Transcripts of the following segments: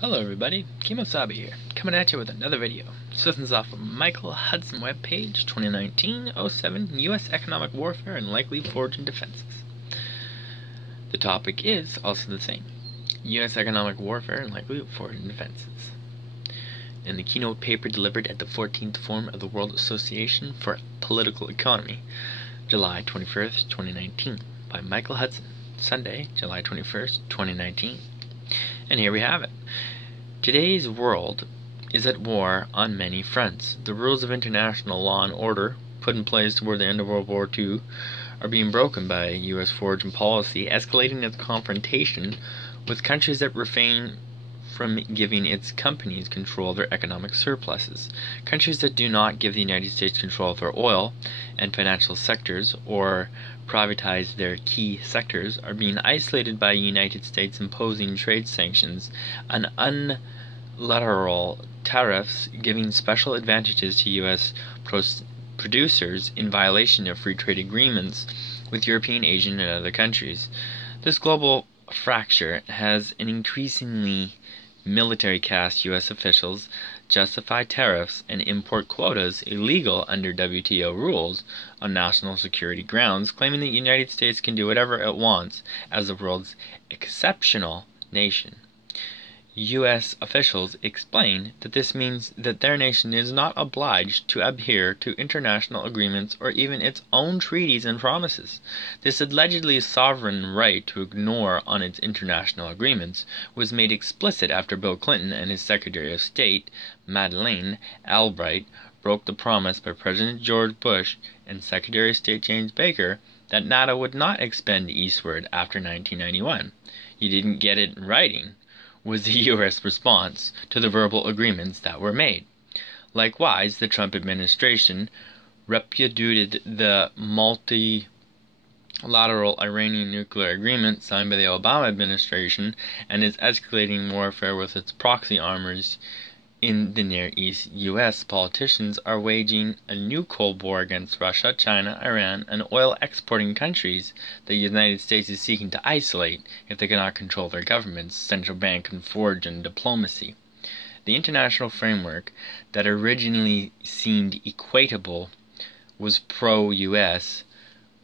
Hello everybody, Kemo Sabi here, coming at you with another video. So this is off of Michael-Hudson webpage 2019-07 U.S. Economic Warfare and Likely Forging Defenses. The topic is also the same, U.S. Economic Warfare and Likely Forging Defenses. In the keynote paper delivered at the 14th Forum of the World Association for Political Economy, July 21st, 2019, by Michael-Hudson, Sunday, July 21st, 2019. And here we have it. Today's world is at war on many fronts. The rules of international law and order put in place toward the end of World War II are being broken by U.S. foreign policy, escalating its confrontation with countries that refrain from giving its companies control of their economic surpluses. Countries that do not give the United States control of their oil and financial sectors or privatize their key sectors are being isolated by the United States imposing trade sanctions and unilateral tariffs, giving special advantages to U.S. producers in violation of free trade agreements with European, Asian, and other countries. This global fracture has an increasingly military caste. U.S. officials justify tariffs and import quotas illegal under WTO rules on national security grounds, claiming that the United States can do whatever it wants as the world's exceptional nation. U.S. officials explain that this means that their nation is not obliged to adhere to international agreements or even its own treaties and promises. This allegedly sovereign right to ignore on its international agreements was made explicit after Bill Clinton and his Secretary of State, Madeleine Albright, broke the promise by President George Bush and Secretary of State James Baker that NATO would not expand eastward after 1991. You didn't get it in writing, was the U.S. response to the verbal agreements that were made. Likewise, the Trump administration repudiated the multilateral Iranian nuclear agreement signed by the Obama administration and is escalating warfare with its proxy armors in the Near East. U.S. politicians are waging a new Cold War against Russia, China, Iran, and oil-exporting countries the United States is seeking to isolate if they cannot control their governments, central bank, and foreign diplomacy. The international framework that originally seemed equitable was pro-U.S.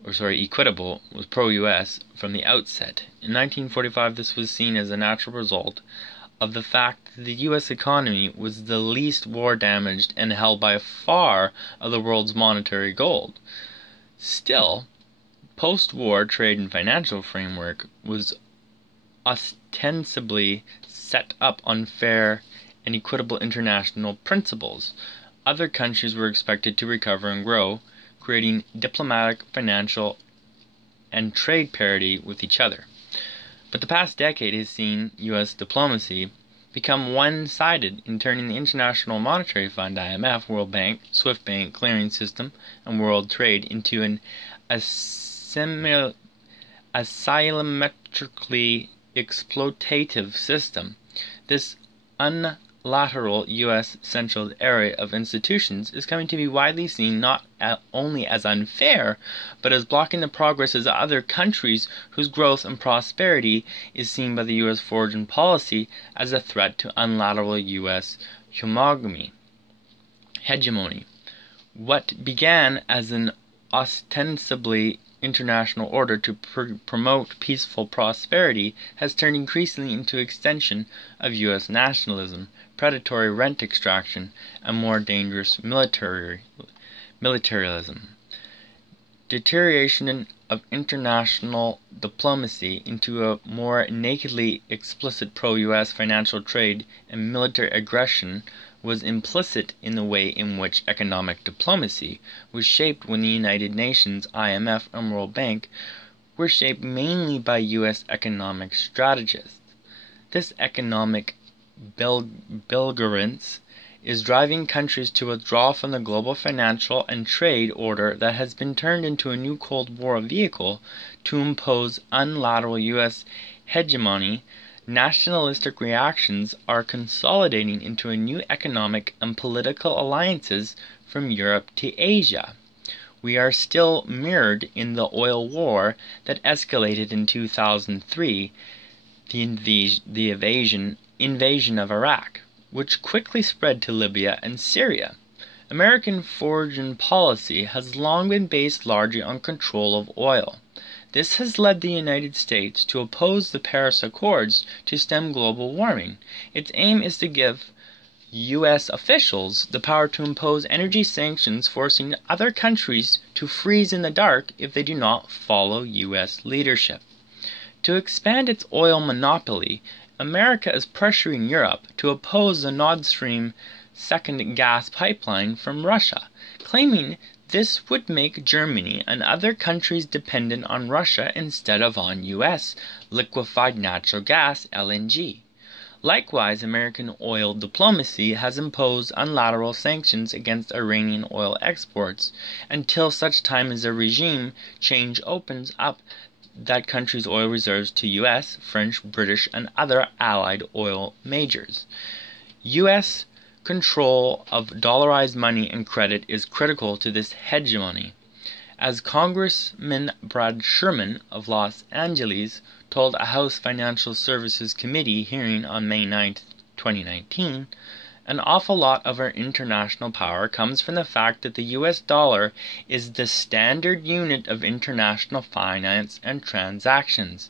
from the outset. In 1945, this was seen as a natural result of the fact that the U.S. economy was the least war-damaged and held by far of the world's monetary gold. Still, post-war trade and financial framework was ostensibly set up on fair and equitable international principles. Other countries were expected to recover and grow, creating diplomatic, financial, and trade parity with each other. But the past decade has seen U.S. diplomacy become one-sided in turning the International Monetary Fund, IMF, World Bank, SWIFT Bank clearing system, and world trade into an asymmetrically exploitative system. This unilateral U.S.-central area of institutions is coming to be widely seen not only as unfair, but as blocking the progress of other countries whose growth and prosperity is seen by the U.S. foreign policy as a threat to unilateral U.S. hegemony. What began as an ostensibly international order to promote peaceful prosperity has turned increasingly into extension of U.S. nationalism, predatory rent extraction, and more dangerous militarism. Deterioration of international diplomacy into a more nakedly explicit pro-U.S. financial trade and military aggression was implicit in the way in which economic diplomacy was shaped when the United Nations, IMF, and World Bank were shaped mainly by U.S. economic strategists. This economic belligerence is driving countries to withdraw from the global financial and trade order that has been turned into a new Cold War vehicle to impose unilateral U.S. hegemony. Nationalistic reactions are consolidating into a new economic and political alliances from Europe to Asia. We are still mirrored in the oil war that escalated in 2003, the invasion invasion of Iraq, which quickly spread to Libya and Syria. American foreign policy has long been based largely on control of oil. This has led the United States to oppose the Paris Accords to stem global warming. Its aim is to give U.S. officials the power to impose energy sanctions, forcing other countries to freeze in the dark if they do not follow U.S. leadership. To expand its oil monopoly, America is pressuring Europe to oppose the Nord Stream 2 gas pipeline from Russia, claiming this would make Germany and other countries dependent on Russia instead of on U.S. liquefied natural gas (LNG). Likewise, American oil diplomacy has imposed unilateral sanctions against Iranian oil exports until such time as a regime change opens up that country's oil reserves to U.S., French, British, and other allied oil majors. U.S. control of dollarized money and credit is critical to this hegemony. As Congressman Brad Sherman of Los Angeles told a House Financial Services Committee hearing on May 9, 2019, an awful lot of our international power comes from the fact that the US dollar is the standard unit of international finance and transactions.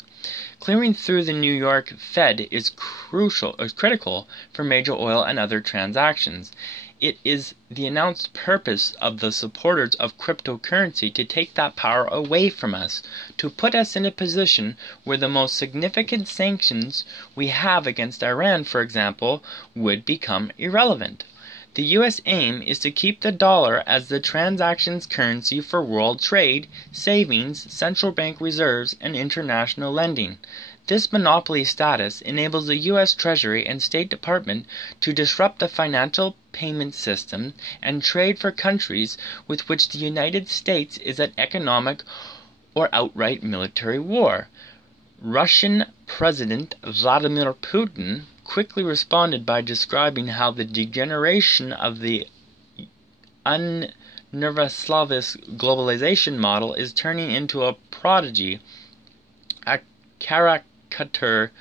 Clearing through the New York Fed is critical for major oil and other transactions. It is the announced purpose of the supporters of cryptocurrency to take that power away from us, to put us in a position where the most significant sanctions we have against Iran, for example, would become irrelevant. The U.S. aim is to keep the dollar as the transactions currency for world trade, savings, central bank reserves, and international lending. This monopoly status enables the U.S. Treasury and State Department to disrupt the financial payment system and trade for countries with which the United States is at economic or outright military war. Russian President Vladimir Putin quickly responded by describing how the degeneration of the Universalistic globalization model is turning into a prodigy, a caricature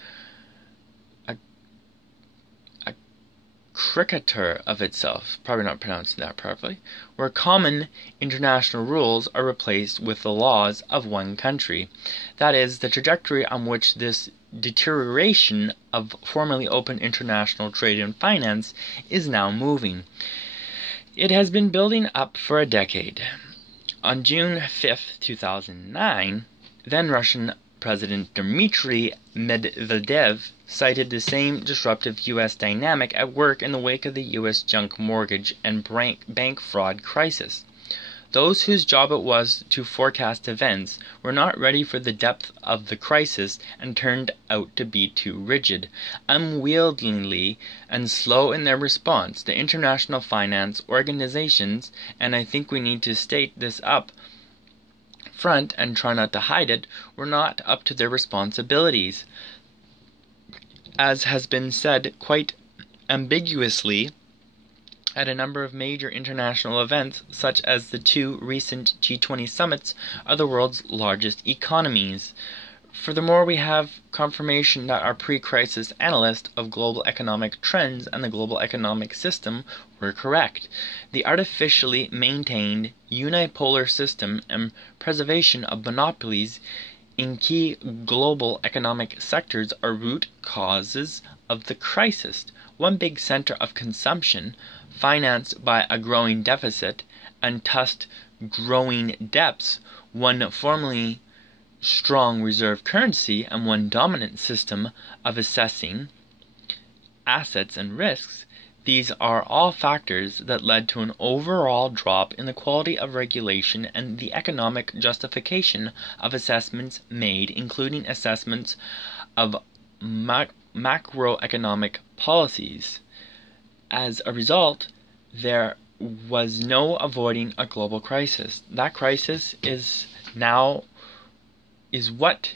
of itself, probably not pronouncing that properly, where common international rules are replaced with the laws of one country. That is, the trajectory on which this deterioration of formerly open international trade and finance is now moving. It has been building up for a decade. On June 5, 2009, then Russian President Dmitry Medvedev cited the same disruptive U.S. dynamic at work in the wake of the U.S. junk mortgage and bank fraud crisis. Those whose job it was to forecast events were not ready for the depth of the crisis and turned out to be too rigid, unwieldy, and slow in their response. The international finance organizations, and I think we need to state this up front and try not to hide it, were not up to their responsibilities. As has been said quite ambiguously at a number of major international events, such as the two recent G20 summits of the world's largest economies. Furthermore, we have confirmation that our pre-crisis analysts of global economic trends and the global economic system were correct. The artificially maintained unipolar system and preservation of monopolies in key global economic sectors are root causes of the crisis. One big center of consumption, financed by a growing deficit and thus growing debts, one formerly strong reserve currency, and one dominant system of assessing assets and risks. These are all factors that led to an overall drop in the quality of regulation and the economic justification of assessments made, including assessments of macroeconomic policies. As a result, there was no avoiding a global crisis. That crisis is what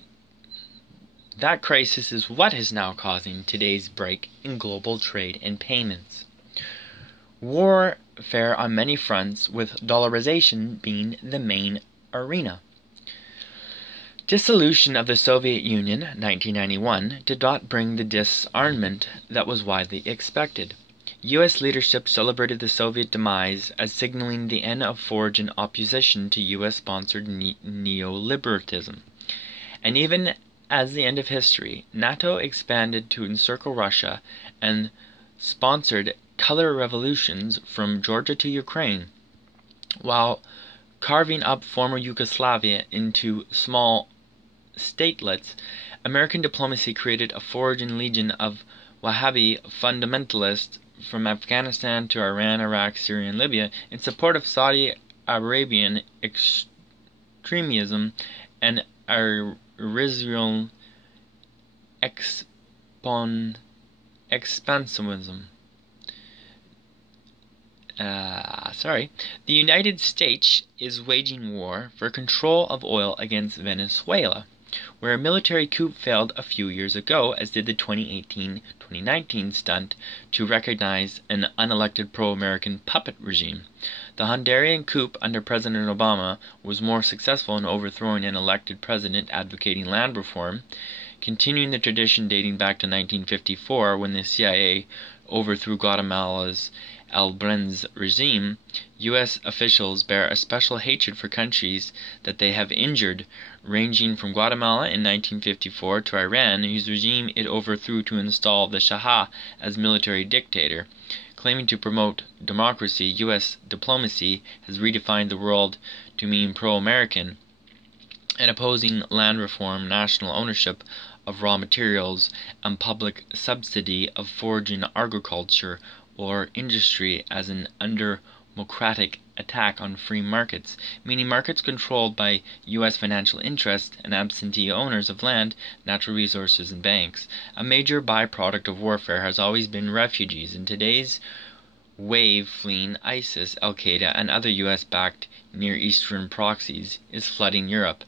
is now causing today's break in global trade and payments. Warfare on many fronts, with dollarization being the main arena. Dissolution of the Soviet Union, 1991, did not bring the disarmament that was widely expected. U.S. leadership celebrated the Soviet demise as signaling the end of foreign opposition to U.S.-sponsored neoliberalism. And even as the end of history, NATO expanded to encircle Russia and sponsored color revolutions from Georgia to Ukraine, while carving up former Yugoslavia into small statelets. American diplomacy created a foreign legion of Wahhabi fundamentalists from Afghanistan to Iran, Iraq, Syria, and Libya in support of Saudi Arabian extremism and Iranian expansionism. The United States is waging war for control of oil against Venezuela, where a military coup failed a few years ago, as did the 2018-2019 stunt to recognize an unelected pro-American puppet regime. The Honduran coup under President Obama was more successful in overthrowing an elected president advocating land reform, continuing the tradition dating back to 1954 when the CIA overthrew Guatemala's Albrenz regime. U.S. officials bear a special hatred for countries that they have injured, ranging from Guatemala in 1954 to Iran, whose regime it overthrew to install the Shah as military dictator. Claiming to promote democracy, U.S. diplomacy has redefined the world to mean pro-American, and opposing land reform, national ownership of raw materials, and public subsidy of foraging agriculture or industry as an undemocratic attack on free markets, meaning markets controlled by U.S. financial interests and absentee owners of land, natural resources, and banks. A major byproduct of warfare has always been refugees, and today's wave fleeing ISIS, Al-Qaeda, and other U.S.-backed Near Eastern proxies is flooding Europe.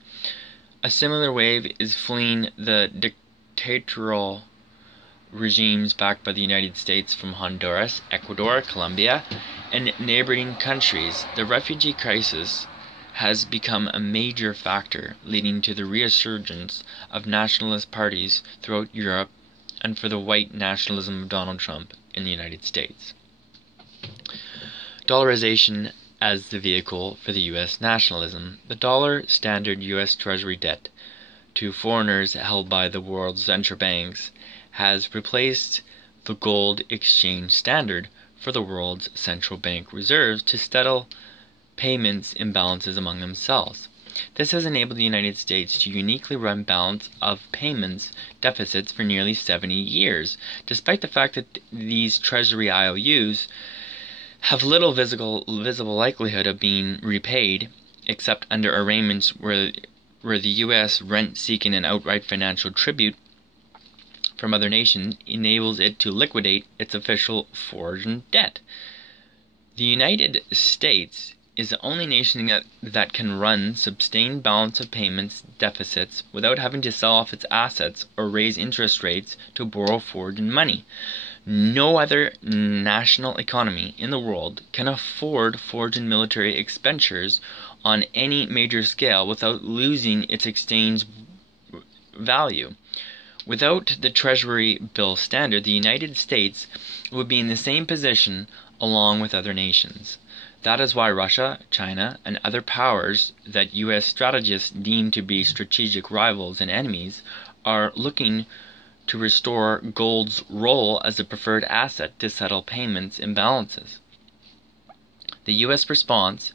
A similar wave is fleeing the dictatorial regimes backed by the United States from Honduras, Ecuador, Colombia, and neighboring countries. The refugee crisis has become a major factor, leading to the resurgence of nationalist parties throughout Europe and for the white nationalism of Donald Trump in the United States. Dollarization as the vehicle for the U.S. nationalism. The dollar, standard U.S. Treasury debt to foreigners held by the world's central banks, has replaced the gold exchange standard for the world's central bank reserves to settle payments imbalances among themselves. This has enabled the United States to uniquely run balance of payments deficits for nearly 70 years, despite the fact that these Treasury IOUs have little visible likelihood of being repaid, except under arrangements where the U.S. rent-seeking and outright financial tribute from other nations enables it to liquidate its official foreign debt. The United States is the only nation that can run sustained balance of payments deficits without having to sell off its assets or raise interest rates to borrow foreign money. No other national economy in the world can afford foreign military expenditures on any major scale without losing its exchange value. Without the Treasury bill standard, the United States would be in the same position along with other nations. That is why Russia, China, and other powers that U.S. strategists deem to be strategic rivals and enemies are looking to restore gold's role as a preferred asset to settle payments imbalances. The U.S. response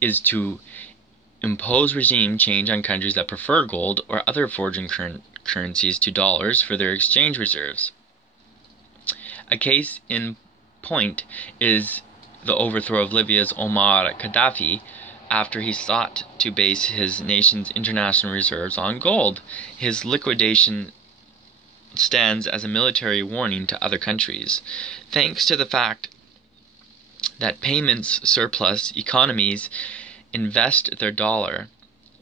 is to impose regime change on countries that prefer gold or other foreign currencies to dollars for their exchange reserves. A case in point is the overthrow of Libya's Omar Gaddafi after he sought to base his nation's international reserves on gold. His liquidation stands as a military warning to other countries. Thanks to the fact that payments surplus economies invest their dollar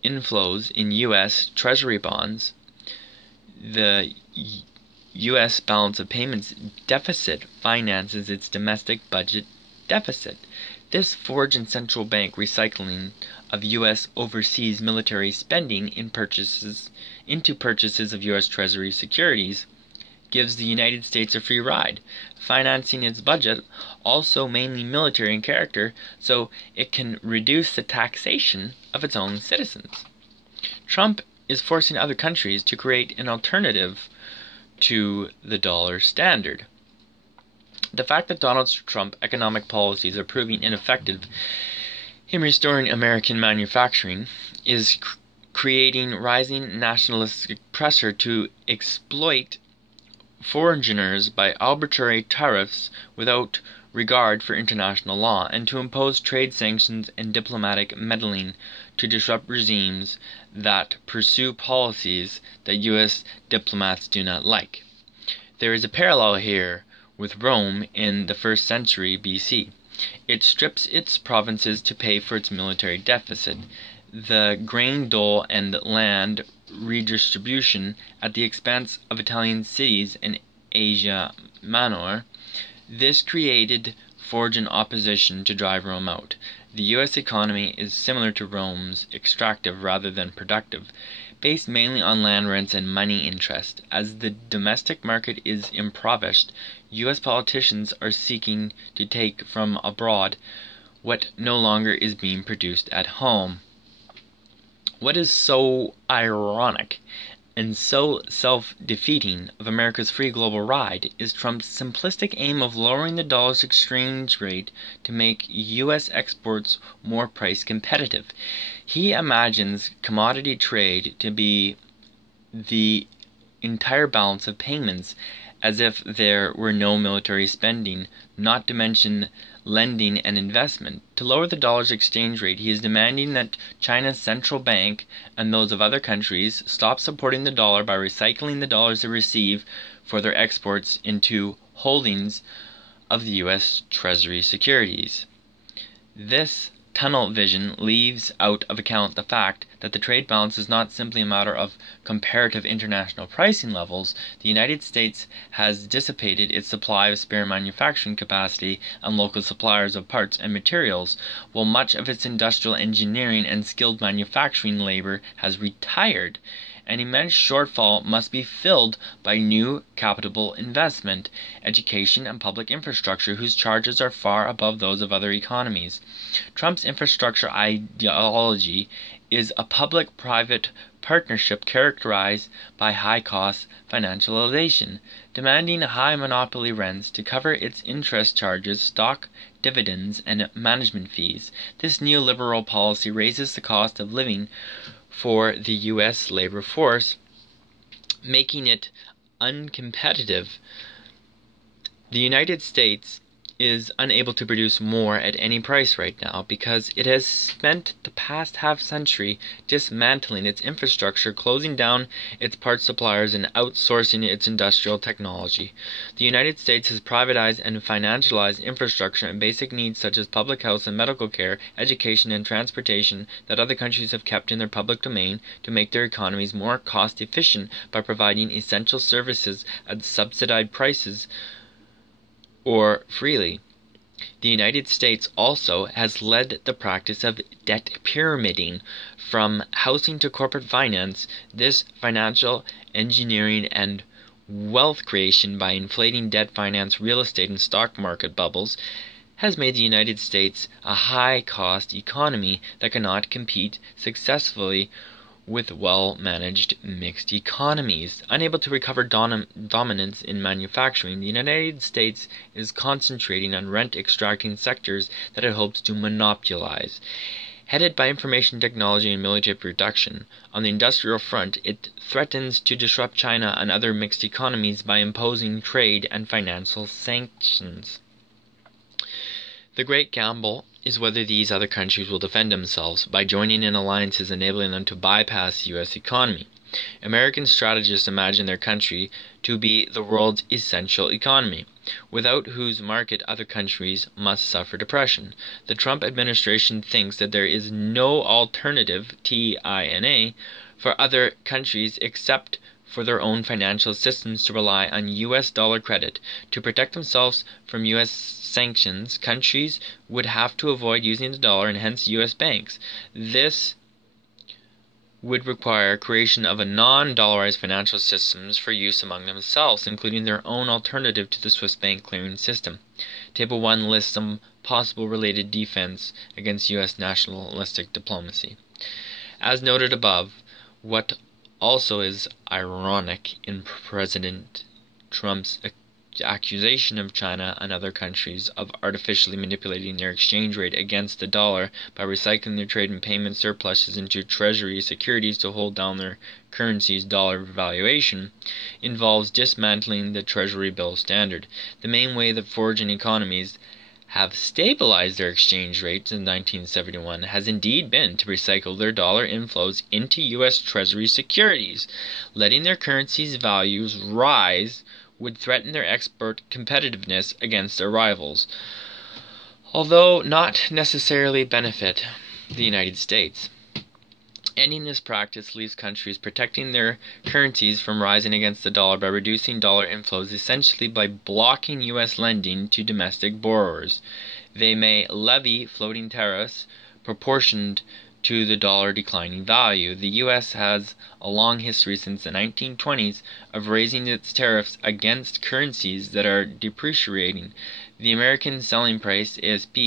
inflows in U.S. Treasury bonds, the U.S. balance of payments deficit finances its domestic budget deficit. This forged central bank recycling of U.S. overseas military spending into purchases of U.S. Treasury securities gives the United States a free ride, financing its budget, also mainly military in character, so it can reduce the taxation of its own citizens. Trump is forcing other countries to create an alternative to the dollar standard. The fact that Donald Trump's economic policies are proving ineffective in restoring American manufacturing is creating rising nationalistic pressure to exploit foreigners by arbitrary tariffs without regard for international law, and to impose trade sanctions and diplomatic meddling to disrupt regimes that pursue policies that U.S. diplomats do not like. There is a parallel here with Rome in the 1st century B.C. It strips its provinces to pay for its military deficit, the grain dole and land redistribution at the expense of Italian cities in Asia Minor. This created forged opposition to drive Rome out. The U.S. economy is similar to Rome's, extractive rather than productive, based mainly on land rents and money interest. As the domestic market is impoverished, U.S. politicians are seeking to take from abroad what no longer is being produced at home. What is so ironic and so self-defeating of America's free global ride is Trump's simplistic aim of lowering the dollar's exchange rate to make U.S. exports more price competitive. He imagines commodity trade to be the entire balance of payments, as if there were no military spending, not to mention lending and investment. To lower the dollar's exchange rate, he is demanding that China's central bank and those of other countries stop supporting the dollar by recycling the dollars they receive for their exports into holdings of the U.S. Treasury securities. This tunnel vision leaves out of account the fact that the trade balance is not simply a matter of comparative international pricing levels. The United States has dissipated its supply of spare manufacturing capacity and local suppliers of parts and materials, while much of its industrial engineering and skilled manufacturing labor has retired. An immense shortfall must be filled by new capital investment, education, and public infrastructure whose charges are far above those of other economies. Trump's infrastructure ideology is a public-private partnership characterized by high-cost financialization, demanding high monopoly rents to cover its interest charges, stock dividends, and management fees. This neoliberal policy raises the cost of living for the U.S. labor force, making it uncompetitive. The United States is unable to produce more at any price right now because it has spent the past half-century dismantling its infrastructure, closing down its parts suppliers, and outsourcing its industrial technology. The United States has privatized and financialized infrastructure and basic needs such as public health and medical care, education, and transportation that other countries have kept in their public domain to make their economies more cost-efficient by providing essential services at subsidized prices or freely. The United States also has led the practice of debt pyramiding from housing to corporate finance. This financial engineering and wealth creation by inflating debt finance, real estate, and stock market bubbles has made the United States a high-cost economy that cannot compete successfully with well-managed mixed economies. Unable to recover dominance in manufacturing, the United States is concentrating on rent-extracting sectors that it hopes to monopolize. Headed by information technology and military production, on the industrial front, it threatens to disrupt China and other mixed economies by imposing trade and financial sanctions. The great gamble is whether these other countries will defend themselves by joining in alliances enabling them to bypass the U.S. economy. American strategists imagine their country to be the world's essential economy, without whose market other countries must suffer depression. The Trump administration thinks that there is no alternative, TINA, for other countries except for their own financial systems to rely on U.S. dollar credit. To protect themselves from U.S. sanctions, countries would have to avoid using the dollar and hence U.S. banks. This would require creation of a non-dollarized financial systems for use among themselves, including their own alternative to the Swiss bank clearing system. Table 1 lists some possible related defense against U.S. nationalistic diplomacy. As noted above, what also is ironic in President Trump's accusation of China and other countries of artificially manipulating their exchange rate against the dollar by recycling their trade and payment surpluses into treasury securities to hold down their currency's dollar valuation, involves dismantling the treasury bill standard. The main way that foraging economies have stabilized their exchange rates in 1971 has indeed been to recycle their dollar inflows into U.S. Treasury securities. Letting their currency's values rise would threaten their export competitiveness against their rivals, although not necessarily benefit the United States. Ending this practice leaves countries protecting their currencies from rising against the dollar by reducing dollar inflows, essentially by blocking U.S. lending to domestic borrowers. They may levy floating tariffs proportioned to the dollar declining value. The U.S. has a long history since the 1920s of raising its tariffs against currencies that are depreciating. The American selling price ASP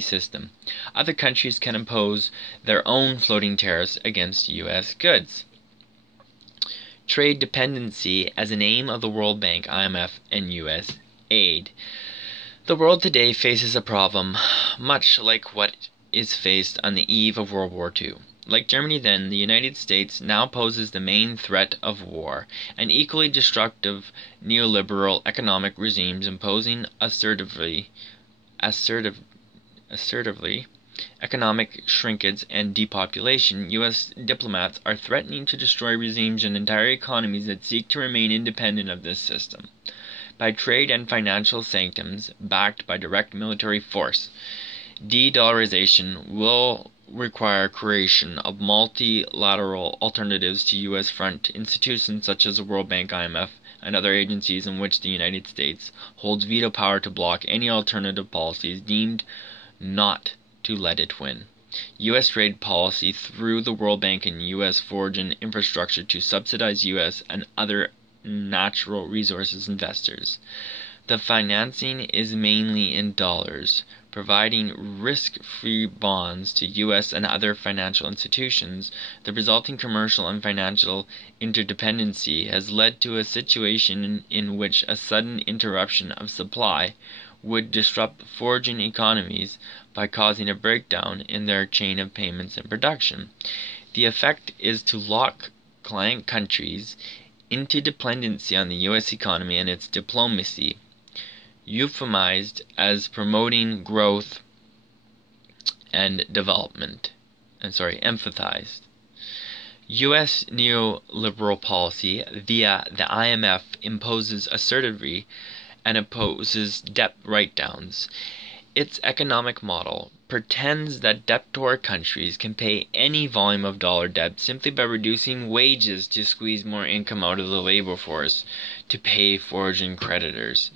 system. Other countries can impose their own floating tariffs against U.S. goods. Trade dependency as an aim of the World Bank, IMF, and U.S. aid. The world today faces a problem much like what is faced on the eve of World War II. Like Germany then, the United States now poses the main threat of war, and equally destructive neoliberal economic regimes imposing assertively economic shrinkage and depopulation. U.S. diplomats are threatening to destroy regimes and entire economies that seek to remain independent of this system by trade and financial sanctions backed by direct military force. De-dollarization will require creation of multilateral alternatives to U.S. front institutions such as the World Bank, IMF, and other agencies in which the United States holds veto power to block any alternative policies deemed not to let it win. U.S. trade policy through the World Bank and U.S. foraging infrastructure to subsidize U.S. and other natural resources investors. The financing is mainly in dollars, providing risk-free bonds to U.S. and other financial institutions. The resulting commercial and financial interdependency has led to a situation in which a sudden interruption of supply would disrupt foraging economies by causing a breakdown in their chain of payments and production. The effect is to lock client countries into dependency on the U.S. economy and its diplomacy, euphemized as promoting growth and development, emphasized. U.S. neoliberal policy via the IMF imposes assertively and opposes debt write-downs. Its economic model pretends that debtor countries can pay any volume of dollar debt simply by reducing wages to squeeze more income out of the labor force to pay foraging creditors.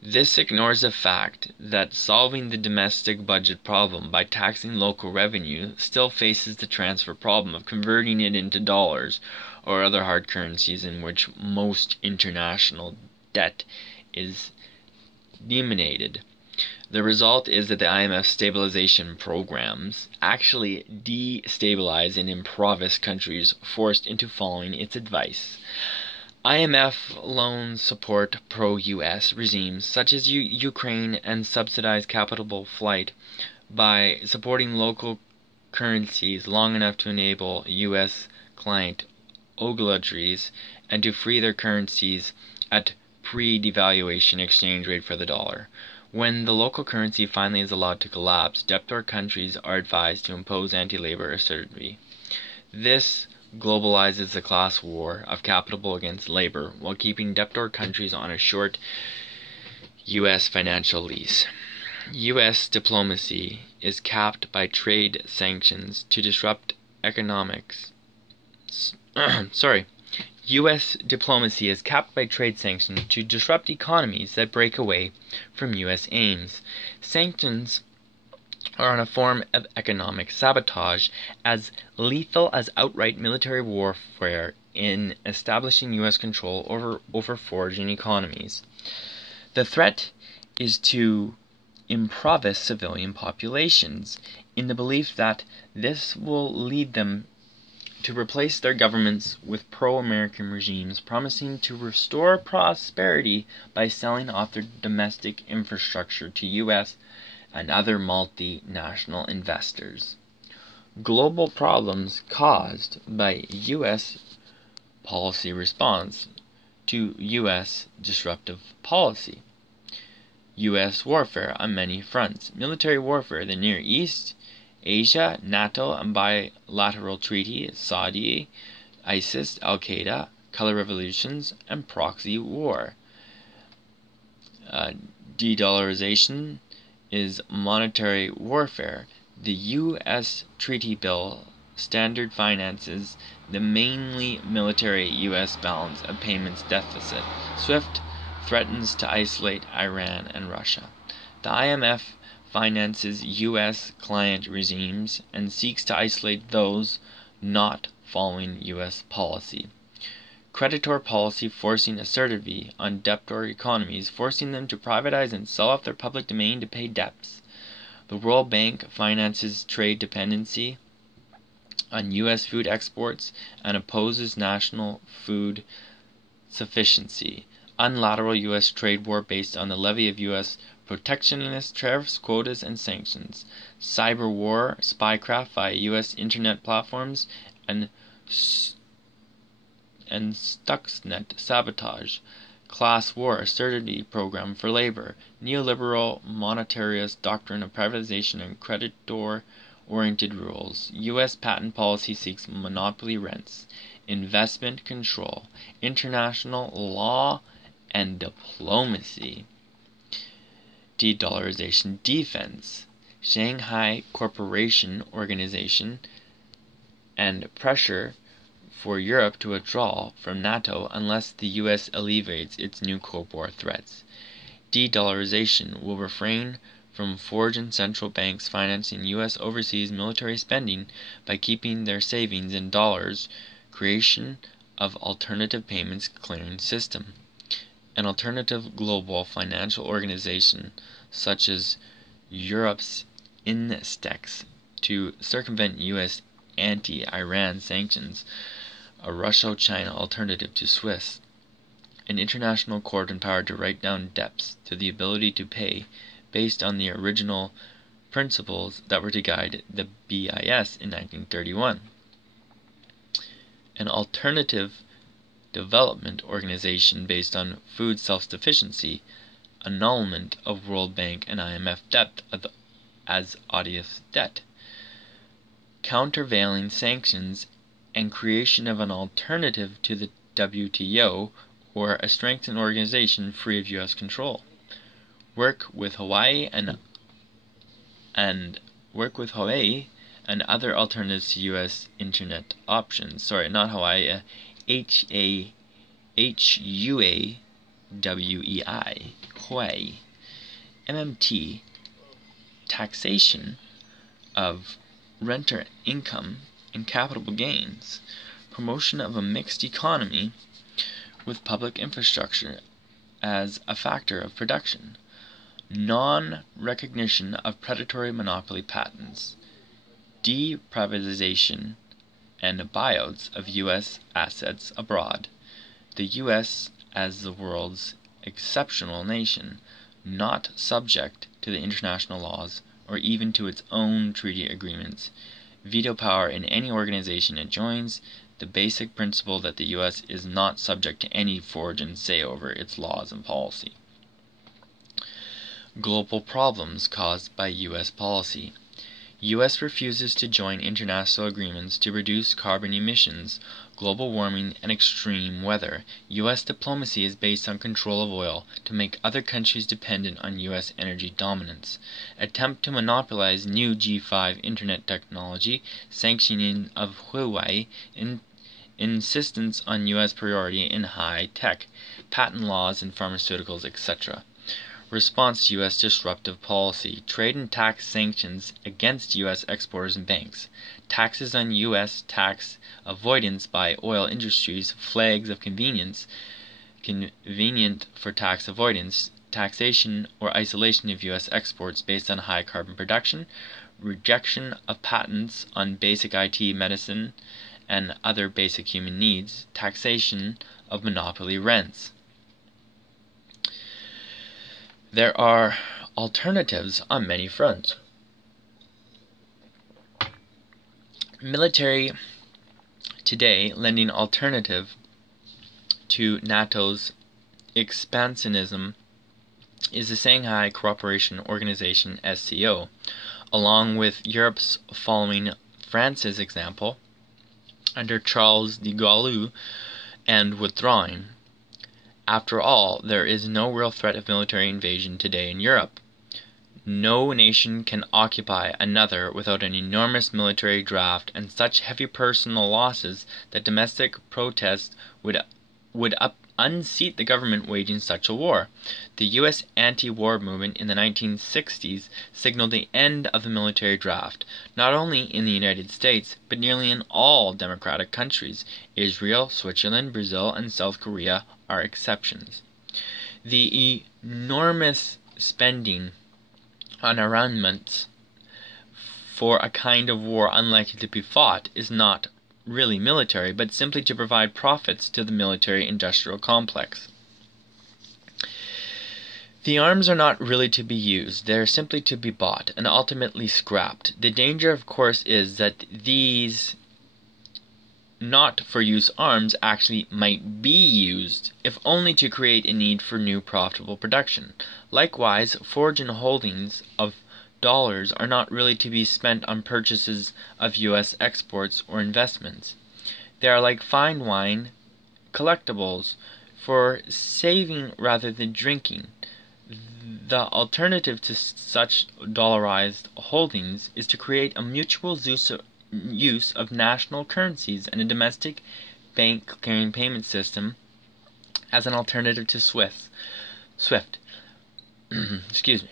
This ignores the fact that solving the domestic budget problem by taxing local revenue still faces the transfer problem of converting it into dollars or other hard currencies in which most international debt is denominated. The result is that the IMF stabilization programs actually destabilize and impoverish countries forced into following its advice. IMF loans support pro-U.S. regimes such as Ukraine and subsidize capital flight by supporting local currencies long enough to enable U.S. client oligarchies and to free their currencies at pre-devaluation exchange rate for the dollar. When the local currency finally is allowed to collapse, debtor countries are advised to impose anti-labor austerity. This globalizes the class war of capital against labor while keeping debtor countries on a short U.S. financial lease. U.S. diplomacy is capped by trade sanctions to disrupt economics U.S. diplomacy is capped by trade sanctions to disrupt economies that break away from U.S. aims. Sanctions are on a form of economic sabotage as lethal as outright military warfare in establishing U.S. control over foraging economies. The threat is to impoverish civilian populations in the belief that this will lead them to replace their governments with pro-American regimes promising to restore prosperity by selling off their domestic infrastructure to U.S. and other multinational investors. Global problems caused by U.S. policy response to U.S. disruptive policy. U.S. warfare on many fronts. Military warfare in the Near East, Asia, NATO and bilateral treaty, Saudi, ISIS, Al-Qaeda, color revolutions, and proxy war. De-dollarization is monetary warfare. The U.S. treaty bill standard finances the mainly military U.S. balance of payments deficit. SWIFT threatens to isolate Iran and Russia. The IMF finances U.S. client regimes and seeks to isolate those not following U.S. policy. Creditor policy forcing assertivity on debtor economies, forcing them to privatize and sell off their public domain to pay debts. The World Bank finances trade dependency on U.S. food exports and opposes national food sufficiency. Unilateral U.S. trade war based on the levy of U.S. protectionist tariffs, quotas, and sanctions. Cyber war, spycraft via U.S. internet platforms, and Stuxnet sabotage. Class war, assertivity program for labor. Neoliberal monetarist doctrine of privatization and creditor-oriented rules. U.S. patent policy seeks monopoly rents. Investment control. International law and diplomacy. De-dollarization defense. Shanghai Cooperation Organization and pressure for Europe to withdraw from NATO unless the U.S. alleviates its new Cold War threats. De-dollarization will refrain from foreign central banks financing U.S. overseas military spending by keeping their savings in dollars. Creation of alternative payments clearing system. An alternative global financial organization such as Europe's INSTEX to circumvent U.S. anti-Iran sanctions, a Russia-China alternative to SWIFT, an international court empowered to write down debts to the ability to pay based on the original principles that were to guide the BIS in 1931, an alternative development organization based on food self-sufficiency, annulment of World Bank and IMF debt as odious debt, countervailing sanctions, and creation of an alternative to the WTO or a strengthened organization free of U.S. control. Work with Hawaii and other alternatives to U.S. internet options. Sorry, not Hawaii. Huawei, Hawaii. MMT, taxation of renter income and capital gains, promotion of a mixed economy with public infrastructure as a factor of production, non-recognition of predatory monopoly patents, deprivatization and buyouts of U.S. assets abroad, the U.S. as the world's exceptional nation, not subject to the international laws or even to its own treaty agreements, veto power in any organization it joins, the basic principle that the U.S. is not subject to any foreign say over its laws and policy. Global problems caused by U.S. policy. U.S. refuses to join international agreements to reduce carbon emissions, global warming, and extreme weather. U.S. diplomacy is based on control of oil to make other countries dependent on U.S. energy dominance. Attempt to monopolize new G5 internet technology, sanctioning of Huawei, insistence on U.S. priority in high tech, patent laws in pharmaceuticals, etc. Response to U.S. disruptive policy, trade and tax sanctions against U.S. exporters and banks, taxes on U.S. tax avoidance by oil industries, flags of convenience, convenient for tax avoidance, taxation or isolation of U.S. exports based on high carbon production, rejection of patents on basic IT, medicine, and other basic human needs, taxation of monopoly rents. There are alternatives on many fronts. Military today lending alternative to NATO's expansionism is the Shanghai Cooperation Organization SCO, along with Europe's following France's example under Charles de Gaulle and withdrawing. After all, there is no real threat of military invasion today in Europe. No nation can occupy another without an enormous military draft and such heavy personal losses that domestic protest would unseat the government waging such a war. The U.S. anti-war movement in the 1960s signaled the end of the military draft, not only in the United States, but nearly in all democratic countries. Israel, Switzerland, Brazil, and South Korea are exceptions. The enormous spending on armaments for a kind of war unlikely to be fought is not really military, but simply to provide profits to the military-industrial complex. The arms are not really to be used, they are simply to be bought and ultimately scrapped. The danger, of course, is that these not-for-use arms actually might be used, if only to create a need for new profitable production. Likewise, foreign holdings of dollars are not really to be spent on purchases of U.S. exports or investments. They are like fine wine, collectibles, for saving rather than drinking. The alternative to such dollarized holdings is to create a mutual use of national currencies and a domestic bank clearing payment system as an alternative to SWIFT. Excuse me.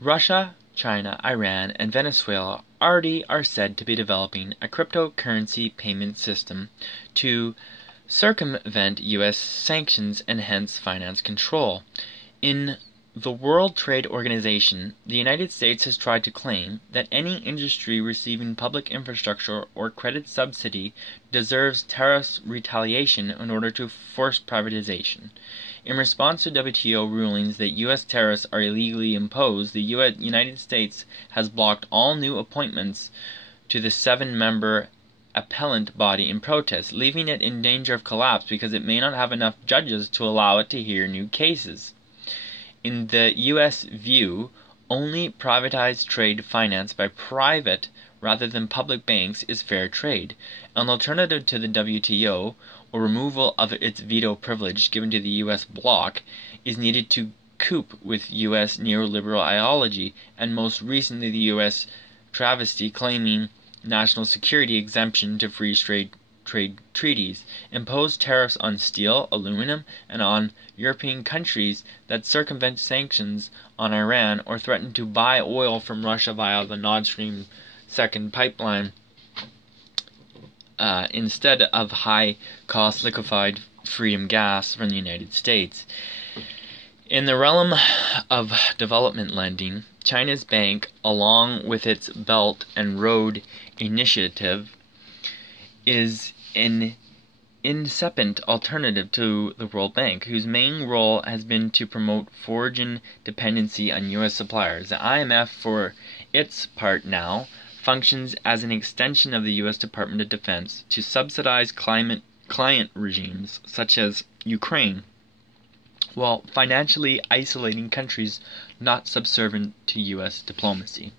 Russia, China, Iran, and Venezuela already are said to be developing a cryptocurrency payment system to circumvent U.S. sanctions and hence finance control. In the World Trade Organization, the United States has tried to claim that any industry receiving public infrastructure or credit subsidy deserves tariff retaliation in order to force privatization. In response to WTO rulings that U.S. tariffs are illegally imposed, the United States has blocked all new appointments to the 7-member appellant body in protest, leaving it in danger of collapse because it may not have enough judges to allow it to hear new cases. In the U.S. view, only privatized trade financed by private rather than public banks is fair trade. An alternative to the WTO, or removal of its veto privilege given to the U.S. bloc, is needed to cope with U.S. neoliberal ideology, and most recently the U.S. travesty claiming national security exemption to free trade treaties, impose tariffs on steel, aluminum, and on European countries that circumvent sanctions on Iran or threaten to buy oil from Russia via the Nord Stream 2 pipeline instead of high-cost liquefied freedom gas from the United States. In the realm of development lending, China's bank, along with its Belt and Road Initiative, is an incipient alternative to the World Bank, whose main role has been to promote foreign dependency on U.S. suppliers. The IMF, for its part now, functions as an extension of the U.S. Department of Defense to subsidize client regimes such as Ukraine, while financially isolating countries not subservient to U.S. diplomacy.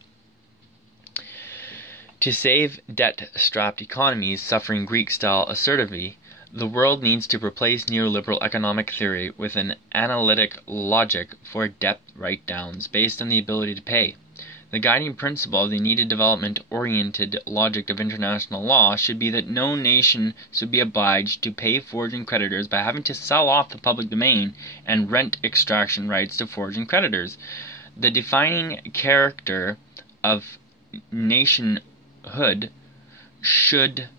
To save debt-strapped economies suffering Greek-style assertivity, the world needs to replace neoliberal economic theory with an analytic logic for debt write-downs based on the ability to pay. The guiding principle of the needed development-oriented logic of international law should be that no nation should be obliged to pay forging creditors by having to sell off the public domain and rent extraction rights to forging creditors. The defining character of nationhood should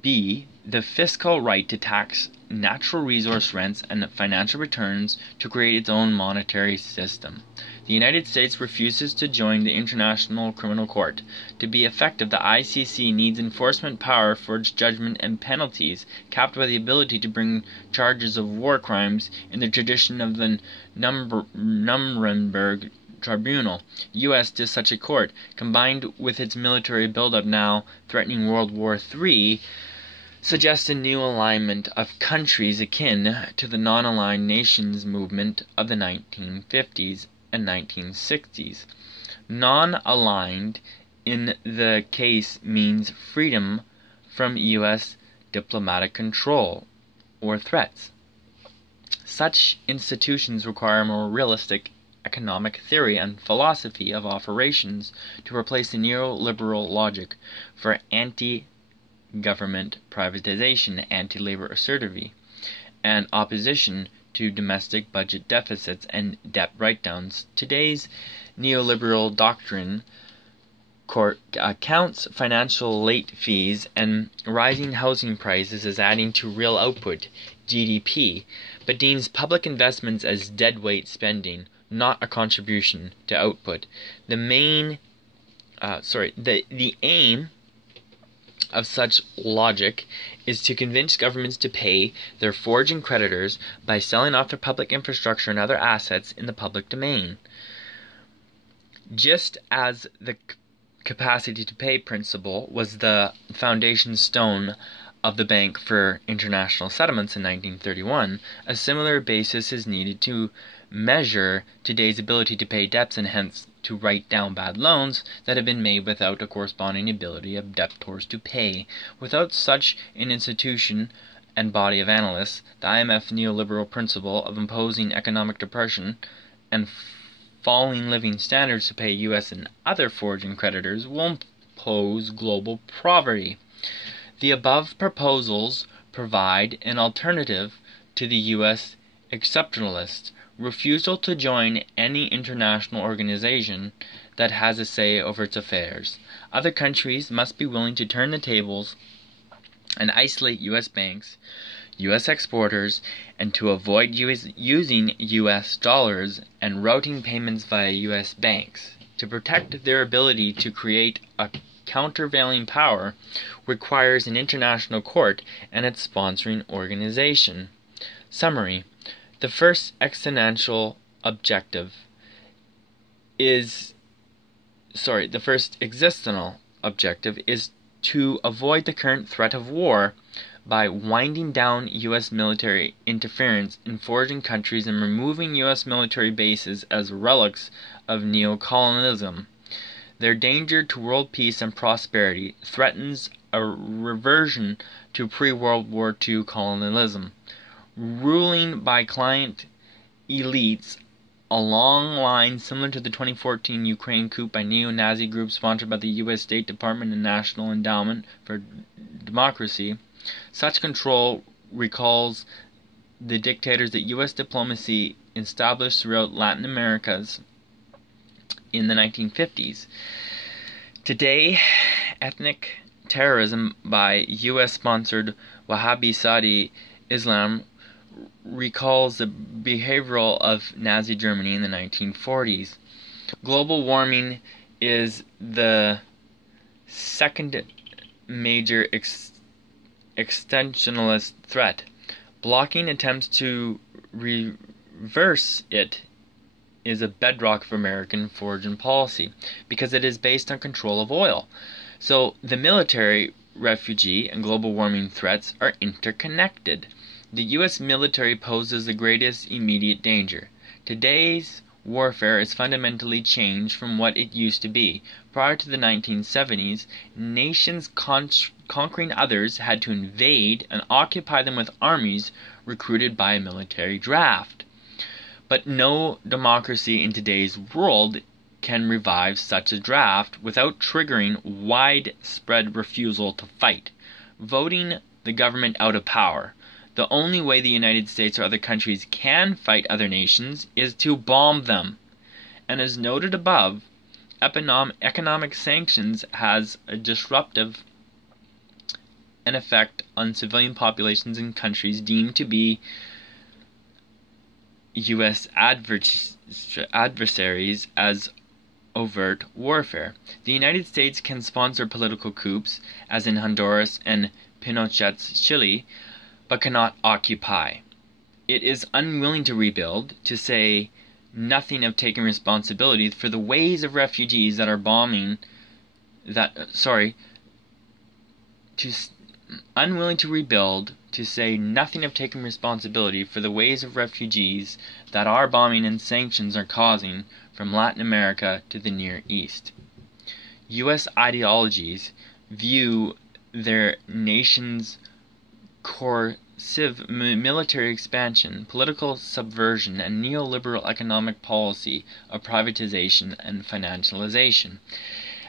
be the fiscal right to tax natural resource rents and financial returns to create its own monetary system. The United States refuses to join the International Criminal Court. To be effective, the ICC needs enforcement power for its judgment and penalties, capped by the ability to bring charges of war crimes in the tradition of the Nuremberg Tribunal. U.S. to such a court, combined with its military buildup now threatening World War III, suggests a new alignment of countries akin to the non-aligned nations movement of the 1950s and 1960s. Non-aligned in the case means freedom from U.S. diplomatic control or threats. Such institutions require a more realistic economic theory and philosophy of operations to replace the neoliberal logic for anti-government privatization, anti-labor assertivity, and opposition to domestic budget deficits and debt write-downs. Today's neoliberal doctrine counts financial late fees and rising housing prices as adding to real output, GDP, but deems public investments as deadweight spending, not a contribution to output. The aim of such logic is to convince governments to pay their forging creditors by selling off their public infrastructure and other assets in the public domain. Just as the capacity to pay principle was the foundation stone of the Bank for International Settlements in 1931, a similar basis is needed to measure today's ability to pay debts and hence to write down bad loans that have been made without a corresponding ability of debtors to pay. Without such an institution and body of analysts, the IMF neoliberal principle of imposing economic depression and falling living standards to pay U.S. and other forging creditors will impose global poverty. The above proposals provide an alternative to the U.S. exceptionalist refusal to join any international organization that has a say over its affairs. Other countries must be willing to turn the tables and isolate U.S. banks, U.S. exporters, and to avoid using U.S. dollars and routing payments via U.S. banks. To protect their ability to create a countervailing power requires an international court and its sponsoring organization. Summary. The first existential objective is to avoid the current threat of war by winding down U.S. military interference in forging countries and removing U.S. military bases as relics of neocolonialism. Their danger to world peace and prosperity threatens a reversion to pre-World War II colonialism, ruling by client elites along lines similar to the 2014 Ukraine coup by neo-Nazi groups sponsored by the U.S. State Department and National Endowment for Democracy. Such control recalls the dictators that U.S. diplomacy established throughout Latin Americas in the 1950s. Today, ethnic terrorism by U.S.-sponsored Wahhabi Saudi Islam recalls the behavioral of Nazi Germany in the 1940s. Global warming is the second major extensionalist threat. Blocking attempts to reverse it is a bedrock of American foreign policy because it is based on control of oil. So the military, refugee, and global warming threats are interconnected. The U.S. military poses the greatest immediate danger. Today's warfare is fundamentally changed from what it used to be. Prior to the 1970s, nations conquering others had to invade and occupy them with armies recruited by a military draft. But no democracy in today's world can revive such a draft without triggering widespread refusal to fight, voting the government out of power. The only way the United States or other countries can fight other nations is to bomb them. And as noted above, economic sanctions has a disruptive an effect on civilian populations in countries deemed to be U.S. adversaries as overt warfare. The United States can sponsor political coups, as in Honduras and Pinochet's Chile, but cannot occupy. It is unwilling to rebuild, to say nothing of taking responsibility for the waves of refugees that are unwilling to rebuild, to say nothing of taking responsibility for the waves of refugees that our bombing and sanctions are causing from Latin America to the Near East. U.S. ideologies view their nation's coercive military expansion, political subversion, and neoliberal economic policy of privatization and financialization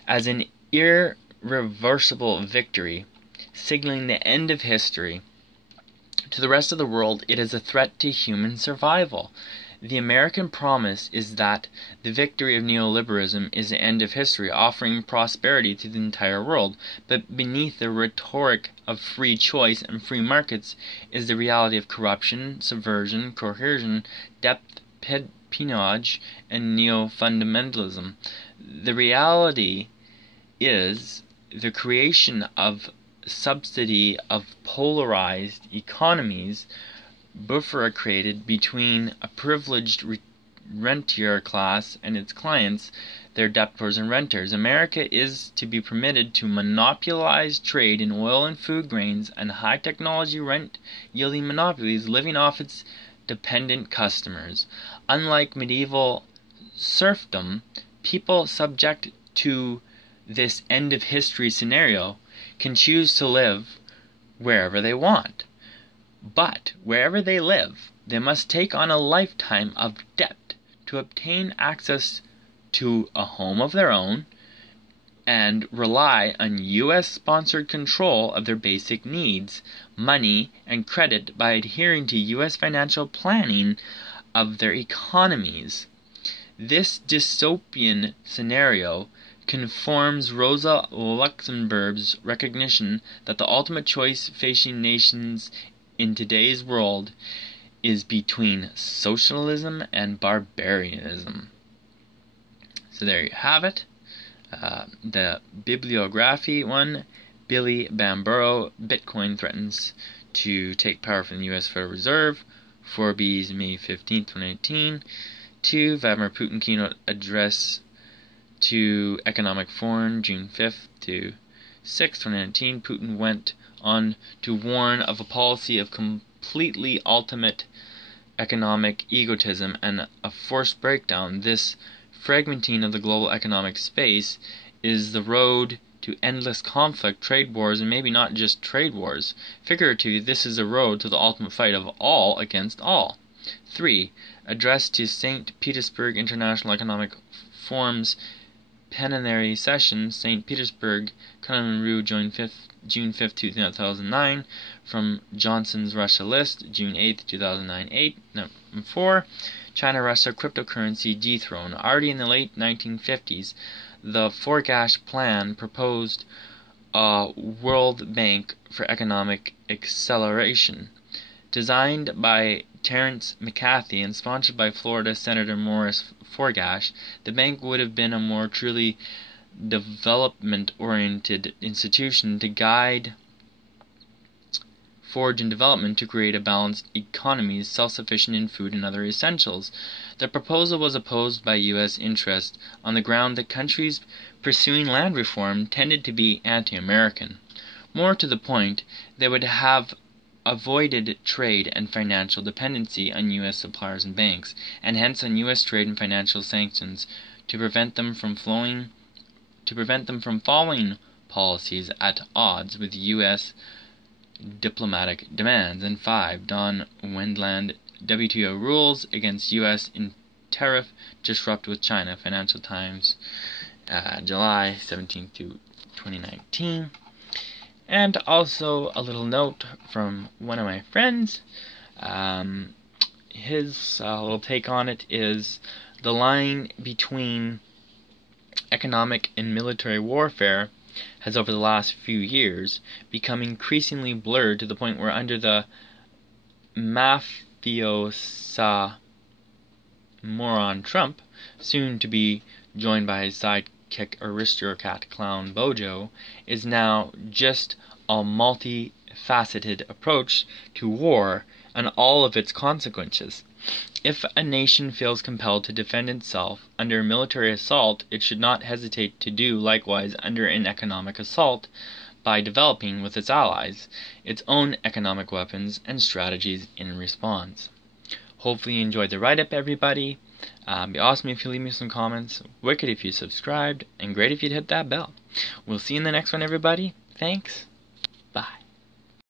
as an irreversible victory, signaling the end of history. To the rest of the world, it is a threat to human survival. The American promise is that the victory of neoliberalism is the end of history, offering prosperity to the entire world. But beneath the rhetoric of free choice and free markets is the reality of corruption, subversion, coercion, debt, peonage, and neo-fundamentalism. The reality is the creation of subsidy of polarized economies bifurcated between a privileged rentier class and its clients, their debtors and renters. America is to be permitted to monopolize trade in oil and food grains and high technology rent-yielding monopolies, living off its dependent customers. Unlike medieval serfdom, people subject to this end of history scenario can choose to live wherever they want. But wherever they live, they must take on a lifetime of debt to obtain access to a home of their own and rely on U.S.-sponsored control of their basic needs, money, and credit by adhering to U.S. financial planning of their economies. This dystopian scenario conforms Rosa Luxemburg's recognition that the ultimate choice facing nations in today's world is between socialism and barbarianism. So there you have it. The bibliography one, Billy Bamburo, Bitcoin threatens to take power from the U.S. Federal Reserve. 4B's May 15, 2018. 2. Vladimir Putin keynote address to Economic Forum, June 5th to 6, 2019. Putin went on to warn of a policy of completely ultimate economic egotism and a forced breakdown. This fragmenting of the global economic space is the road to endless conflict, trade wars, and maybe not just trade wars. Figuratively, this is a road to the ultimate fight of all against all. 3. Address to St. Petersburg International Economic Forum's plenary session, St. Petersburg, Kunalun, June 5th, 2009, from Johnson's Russia list, June 8th, 2009. 8. Number 4. China-Russia cryptocurrency dethrone. Already in the late 1950s, the Forgash Plan proposed a World Bank for Economic Acceleration. Designed by Terence McCarthy and sponsored by Florida Senator Morris Forgash, the bank would have been a more truly development-oriented institution to guide forge and development to create a balanced economy self-sufficient in food and other essentials. The proposal was opposed by U.S. interests on the ground that countries pursuing land reform tended to be anti-American. More to the point, they would have avoided trade and financial dependency on U.S. suppliers and banks, and hence on U.S. trade and financial sanctions to prevent them from following policies at odds with U.S. diplomatic demands. And 5. Don Wendland, WTO rules against U.S. tariff disrupt with China. Financial Times, July 17th to 2019. And also a little note from one of my friends. His little take on it is the line between economic and military warfare has over the last few years become increasingly blurred to the point where under the mafiosa moron Trump, soon to be joined by his sidekick aristocrat clown Bojo, is now just a multifaceted approach to war and all of its consequences. If a nation feels compelled to defend itself under military assault, it should not hesitate to do likewise under an economic assault by developing with its allies its own economic weapons and strategies in response. Hopefully you enjoyed the write-up, everybody. It'd be awesome if you leave me some comments, wicked if you subscribed, and great if you'd hit that bell. We'll see you in the next one, everybody. Thanks.